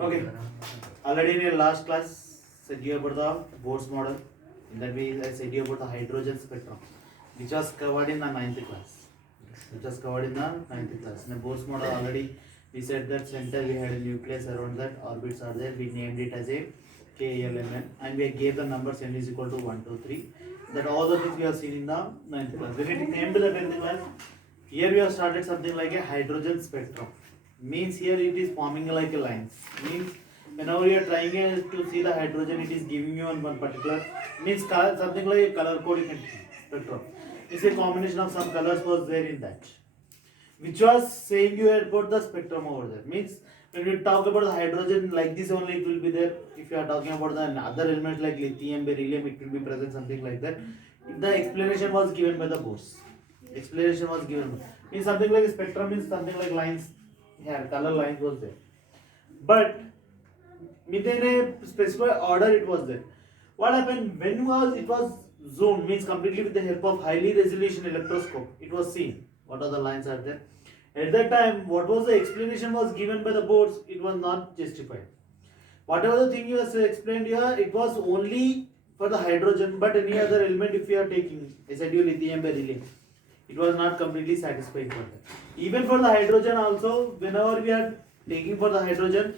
Okay. Already in your last class, said you about the Bohr's model. In that way, I said you about the hydrogen spectrum, which was covered in the 9th class. Which was covered in the 9th class. In the Bohr's model, already we said that center we had a nucleus around that, orbits are there. We named it as a KLMN, and we gave the numbers n is equal to 1, 2, 3. That all the things we have seen in the 9th class. When it came to the 10th class, here we have started something like a hydrogen spectrum. Means here it is forming like a line. Means whenever you are trying to see the hydrogen, it is giving you on one particular, means color, something like a color coding spectrum. It's a combination of some colors was there in that, which was saying you about the spectrum over there. Means when we talk about the hydrogen like this only, it will be there. If you are talking about the other elements like lithium, beryllium, it will be present something like that. The explanation was given by the Bose. Explanation was given. Means something like a spectrum means something like lines. Here color lines was there, but within a specified order it was there. What happened when it was zoomed, means completely with the help of highly resolution electroscope, it was seen what are the lines are there. At that time, what was the explanation was given by the boards, it was not justified. Whatever the thing you have explained here, it was only for the hydrogen, but any other element if you are taking, residue lithium, beryllium, it was not completely satisfying for that. Even for the hydrogen also, whenever we are taking for the hydrogen,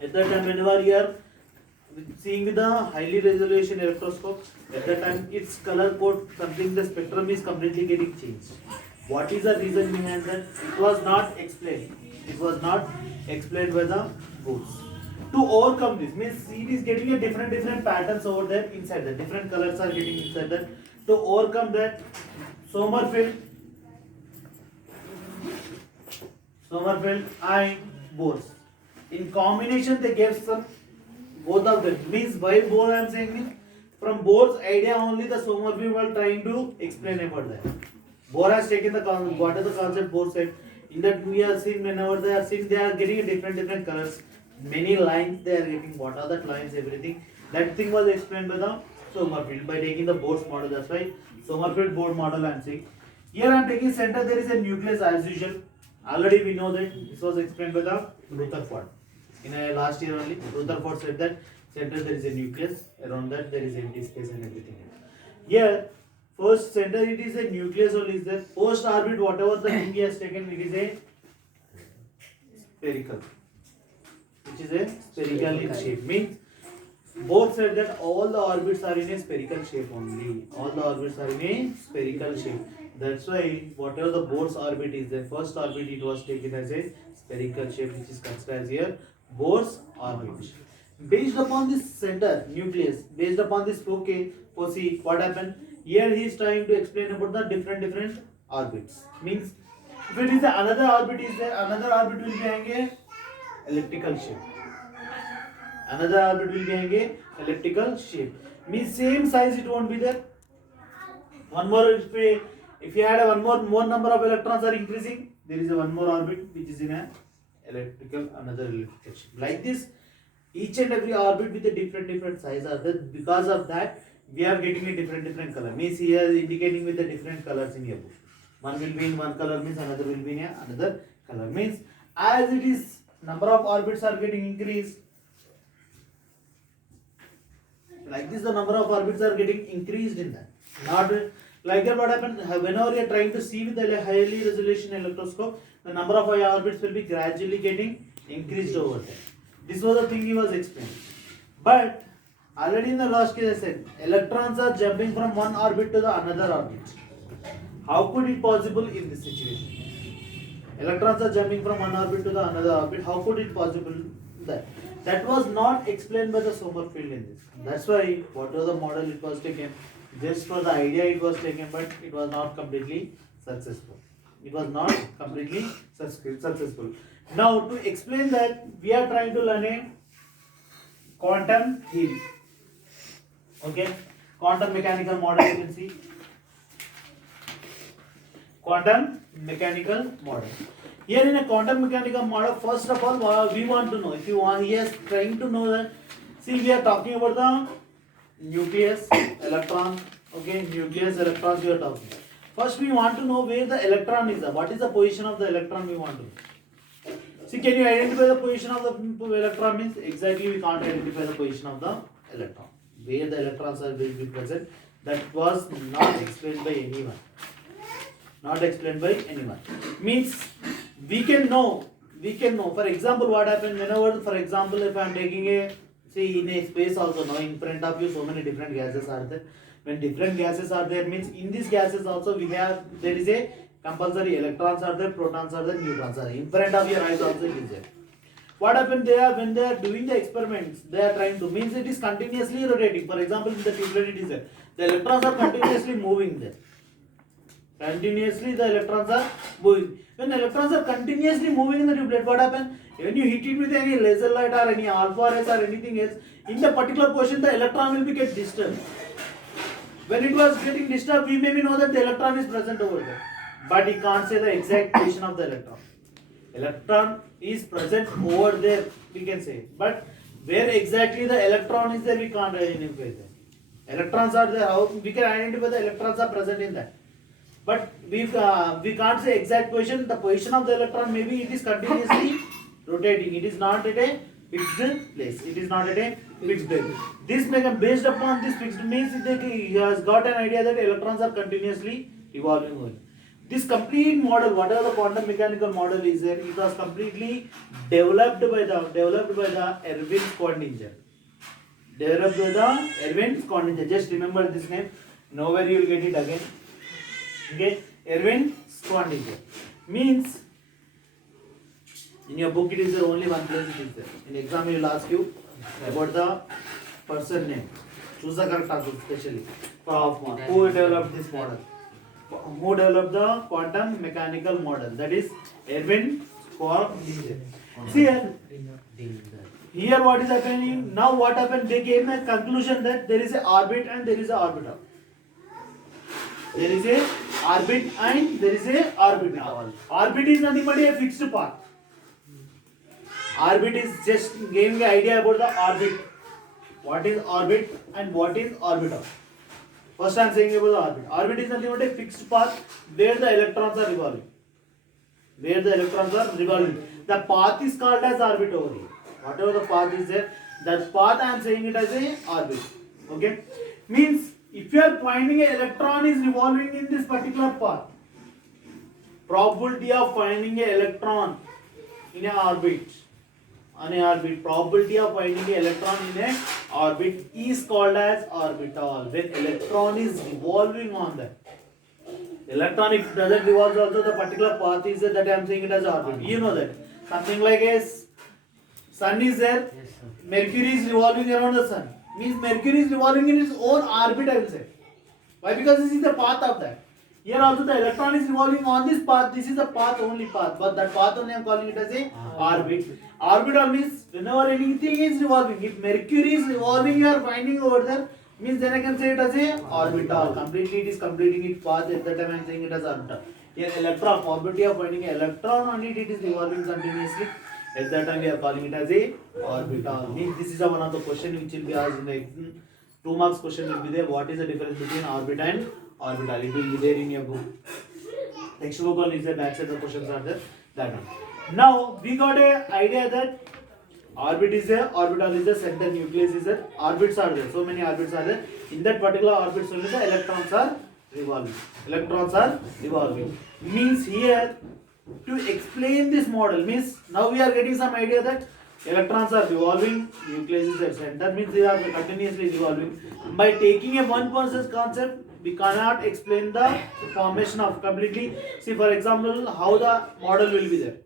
at that time whenever you are seeing with the highly resolution electroscope, at that time its color code, something the spectrum is completely getting changed. What is the reason behind that? It was not explained. It was not explained by the books. To overcome this, means it is getting a different patterns over there inside that. Different colors are getting inside that. To overcome that, Sommerfeld and Bose. In combination, they gave some both of them. Means why Bose I am saying means from Bohr's idea only the Sommerfeld were trying to explain about that. Bohr has taken the concept. What is the concept Bohr said? In that we are seeing whenever they are seeing, they are getting different colors. Many lines they are getting. What are that lines? Everything. That thing was explained by the Sommerfeld by taking the Bohr's model. That's why Sommerfeld Bohr model I am saying. Here I am taking center. There is a nucleus as usual. Already we know that this was explained by the Rutherford. In a last year only, Rutherford said that center there is a nucleus. Around that there is empty space and everything. Here, first center it is a nucleus only is there. Post orbit whatever the thing he has taken, it is a spherical, which is a spherical in shape. Means both said that all the orbits are in a spherical shape only. All the orbits are in a spherical shape. That's why whatever the Bohr's orbit is, the first orbit it was taken as a spherical shape, which is considered as here Bohr's orbit. Based upon this center nucleus, based upon this foci, what happened? Here he is trying to explain about the different orbits. Means if it is another orbit is there, another orbit will be having a elliptical shape. Another orbit will be having a elliptical shape. Means same size it won't be there. One more if you had a one more number of electrons are increasing, there is a one more orbit which is in a another elliptical shape. Like this, each and every orbit with a different size are there. Because of that, we are getting a different color. Means here indicating with the different colors in your book. One will be in one color, means another will be in another color. Means as it is, number of orbits are getting increased. Like this, the number of orbits are getting increased in that. Not like that. What happens whenever you are trying to see with a highly resolution electroscope, the number of orbits will be gradually getting increased over there. This was the thing he was explaining. But already in the last case I said, electrons are jumping from one orbit to the another orbit. How could it possible in this situation? Electrons are jumping from one orbit to the another orbit. How could it possible that? That was not explained by the Sommerfeld in this. That's why whatever the model it was taken, just for the idea it was taken, but it was not completely successful. It was not completely successful. Now to explain that, we are trying to learn a quantum theory. Okay, quantum mechanical model you can see. Quantum mechanical model. Here in a quantum mechanical model, first of all, we want to know, if you want, he is trying to know that, see we are talking about the nucleus, electron, okay, nucleus, electrons we are talking. First we want to know where the electron is, what is the position of the electron we want to know. See, can you identify the position of the electron? Means exactly we can't identify the position of the electron. Where the electrons are will be present, that was not explained by anyone. Not explained by anyone. Means we can know. For example, what happened whenever, for example, if I am taking a, see in a space also now in front of you so many different gases are there. When different gases are there, means in these gases also there is a compulsory electrons are there, protons are there, neutrons are there. In front of your eyes also it is there. What happened there when they are doing the experiments, they are trying to, means it is continuously rotating. For example, in the tubeless it is there. The electrons are continuously moving there. Continuously the electrons are moving. When electrons are continuously moving in the tubeless, what happens? When you hit it with any laser light or any alpha rays or anything else, in the particular portion the electron will be get disturbed. When it was getting disturbed, we maybe know that the electron is present over there. But he can't say the exact position of the electron. Electron is present over there, we can say. But where exactly the electron is there, we can't identify that. Electrons are there, how we can identify the electrons are present in that. But we can't say exact position. The position of the electron, maybe it is continuously rotating. It is not at a fixed place. It is not at a fixed place. This based upon this fixed means he has got an idea that electrons are continuously revolving. This complete model, whatever the quantum mechanical model is there, it was completely developed by the Erwin Schrödinger. Developed by the Erwin Schrödinger. Just remember this name. Nowhere you will get it again. Okay, Erwin Schrödinger means in your book it is there only one place it is there. In exam he will ask you about the person name. Choose the correct answer, especially for half mark. Who developed this model? Who developed the quantum mechanical model? That is Erwin Schrödinger. See here what is happening now? What happened? They came a conclusion that there is a orbit and there is a orbital. There is a orbit and there is a orbital. Orbit is nothing but a fixed path. Orbit is just giving an idea about the orbit. What is orbit and what is orbital? First I am saying about the orbit. Orbit is nothing but a fixed path where the electrons are revolving. Where the electrons are revolving. The path is called as orbit over here. Whatever the path is there, that path I am saying it as a orbit. Okay? Means if you are finding an electron is revolving in this particular path, probability of finding an electron in an orbit, probability of finding an electron in an orbit is called as orbital. When electron is revolving on that. Electron, if it doesn't revolve also, the particular path is there, that I am saying it as orbit. You know that. Something like a sun is there, Mercury is revolving around the sun. Means Mercury is revolving in its own orbit, I will say. Why? Because this is the path of that. Here also the electron is revolving on this path. This is the path, only path. But that path only I am calling it as a orbit. Orbital means whenever anything is revolving. If Mercury is revolving, you are finding over there. Means then I can say it as a orbital. Completely it is completing its path. At that time I am saying it as orbital. Here electron, probability of finding an electron on it, it is revolving continuously. At that time we are calling it as a orbital. Means this is one of the question which will be asked in the 2 marks question will be there. What is the difference between orbit and orbital? It will be there in your book. Textbook only is there, back side the questions are there. That one. Now we got a idea that orbit is there, orbital is there, center nucleus is there, orbits are there. So many orbits are there. In that particular orbits only the electrons are revolving. Electrons are revolving. Means here to explain this model, means now we are getting some idea that electrons are revolving, nucleus is at center, means they are continuously revolving. By taking a one person's concept, we cannot explain the formation of completely. See for example, how the model will be there.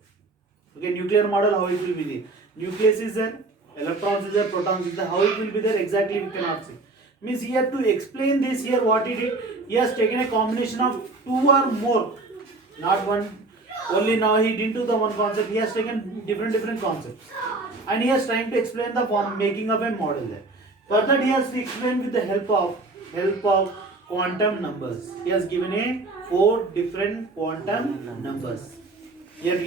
Okay, nuclear model, how it will be there. Nucleus is there, electrons is there, protons is there. How it will be there exactly we cannot see. Means here to explain this, here what he did, he has taken a combination of 2 or more, not one. Only now he didn't do the one concept. He has taken different concepts, and he has trying to explain the making of a model there. Further, he has explained with the help of quantum numbers. He has given a 4 different quantum numbers. Here